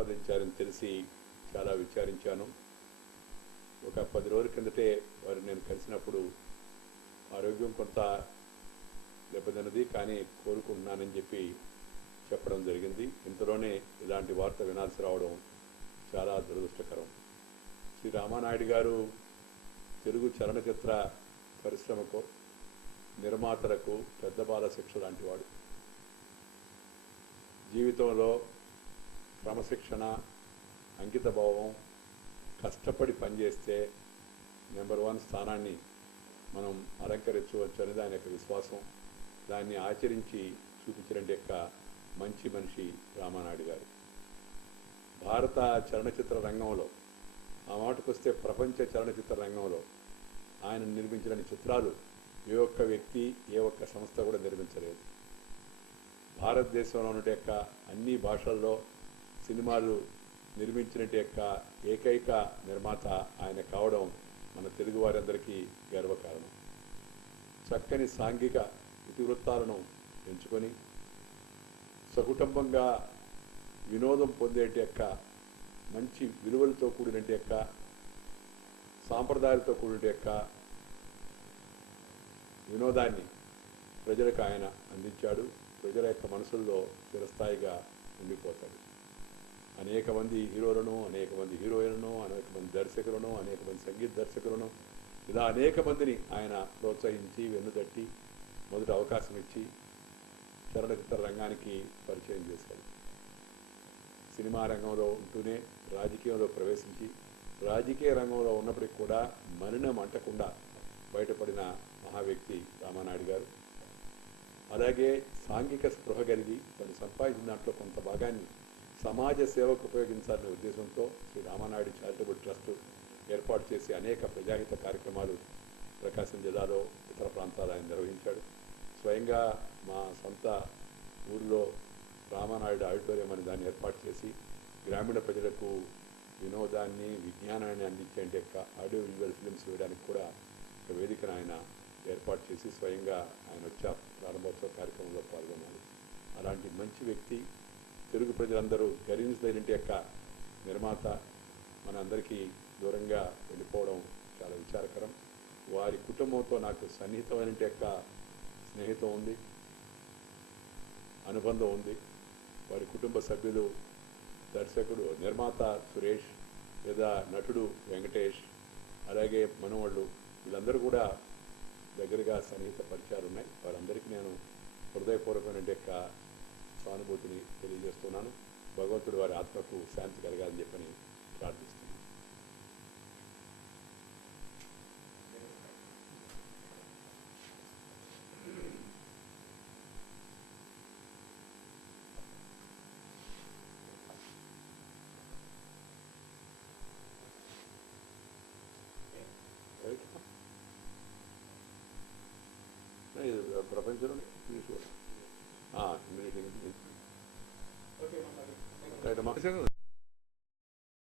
సంపాదించారని తెలిసి చాలా విచారించాను. ఒక 10 రోజుల కిందటే వారు నేను కలిసినప్పుడు ఆరోగ్యం కొంత దెబ్బతిన్నది, కానీ కోలుకుంటున్నానని చెప్పి చెప్పడం జరిగింది. ఇంతలోనే ఇలాంటి వార్త వినాల్సి రావడం చాలా దురదృష్టకరం. శ్రీ రామానాయుడు గారు తెలుగు చలనచిత్ర పరిశ్రమకు, నిర్మాతలకు పెద్ద బాల శిక్ష లాంటి వాడు. జీవితంలో క్రమశిక్షణ, అంకితభావం, కష్టపడి పనిచేస్తే నెంబర్ 1 స్థానాన్ని మనం అలంకరించవచ్చు అనేది ఆయన యొక్క విశ్వాసం. దాన్ని ఆచరించి చూపించినట్టు యొక్క మంచి మనిషి రామానాయుడు గారు. భారత చలనచిత్ర రంగంలో, ఆ మాటకొస్తే ప్రపంచ చలనచిత్ర రంగంలో ఆయన నిర్మించిన చిత్రాలు ఏ ఒక్క వ్యక్తి, ఏ ఒక్క సంస్థ కూడా నిర్మించలేదు. భారతదేశంలో ఉన్న యొక్క అన్ని భాషల్లో సినిమాలు నిర్మించినట్టు యొక్క ఏకైక నిర్మాత ఆయన కావడం మన తెలుగు వారందరికీ గర్వకారణం. చక్కని సాంఘిక ఇతివృత్తాలను ఎంచుకొని సకుటుంబంగా వినోదం పొందేటి యొక్క మంచి విలువలతో కూడినట్టు యొక్క సాంప్రదాయాలతో కూడిన యొక్క వినోదాన్ని ప్రజలకు ఆయన అందించాడు. ప్రజల యొక్క మనసుల్లో చిరస్థాయిగా ఉండిపోతాడు. అనేక మంది హీరోలను, అనేక మంది హీరోయిన్లను, అనేక మంది దర్శకులను, అనేక మంది సంగీత దర్శకులను, ఇలా అనేక మందిని ఆయన ప్రోత్సహించి వెన్నుదట్టి మొదటి అవకాశం ఇచ్చి చలనచిత్ర రంగానికి పరిచయం చేశాడు. సినిమా రంగంలో ఉంటూనే రాజకీయంలో ప్రవేశించి రాజకీయ రంగంలో ఉన్నప్పటికీ కూడా మలినం అంటకుండా బయటపడిన మహా వ్యక్తి రామానాయుడు గారు. అలాగే సాంఘిక స్పృహ కలిగి తను సంపాదించిన దాంట్లో కొంత భాగాన్ని సమాజ సేవకు ఉపయోగించాలనే ఉద్దేశంతో శ్రీ రామానాయుడు చారిటబుల్ ట్రస్ట్ ఏర్పాటు చేసి అనేక ప్రజాహిత కార్యక్రమాలు ప్రకాశం జిల్లాలో, ఇతర ప్రాంతాలు ఆయన నిర్వహించాడు. స్వయంగా మా సొంత ఊరిలో రామానాయుడు ఆడిటోరియం అనే దాన్ని ఏర్పాటు చేసి గ్రామీణ ప్రజలకు వినోదాన్ని, విజ్ఞానాన్ని అందించే యొక్క ఆడియో విజువల్ ఫిలిమ్స్ వేయడానికి కూడా ఒక వేదికను ఆయన ఏర్పాటు చేసి స్వయంగా ఆయన వచ్చి ప్రారంభోత్సవ కార్యక్రమంలో పాల్గొన్నారు. అలాంటి మంచి వ్యక్తి, తెలుగు ప్రజలందరూ గర్వించదగిన యొక్క నిర్మాత మనందరికీ దూరంగా వెళ్ళిపోవడం చాలా విచారకరం. వారి కుటుంబంతో నాకు సన్నిహితమైన యొక్క స్నేహితం ఉంది, అనుబంధం ఉంది. వారి కుటుంబ సభ్యులు దర్శకుడు, నిర్మాత సురేష్, లేదా నటుడు వెంకటేష్, అలాగే మనవాళ్ళు, వీళ్ళందరూ కూడా దగ్గరగా సన్నిహిత పరిచయాలు ఉన్నాయి. వారందరికీ నేను హృదయపూర్వకమైన యొక్క సానుభూతిని తెలియజేస్తున్నాను. భగవంతుడు వారి ఆత్మకు శాంతి కలగాలని చెప్పని ప్రార్థిస్తున్నాను. ప్రపంచంలో ఇంగ్లీష్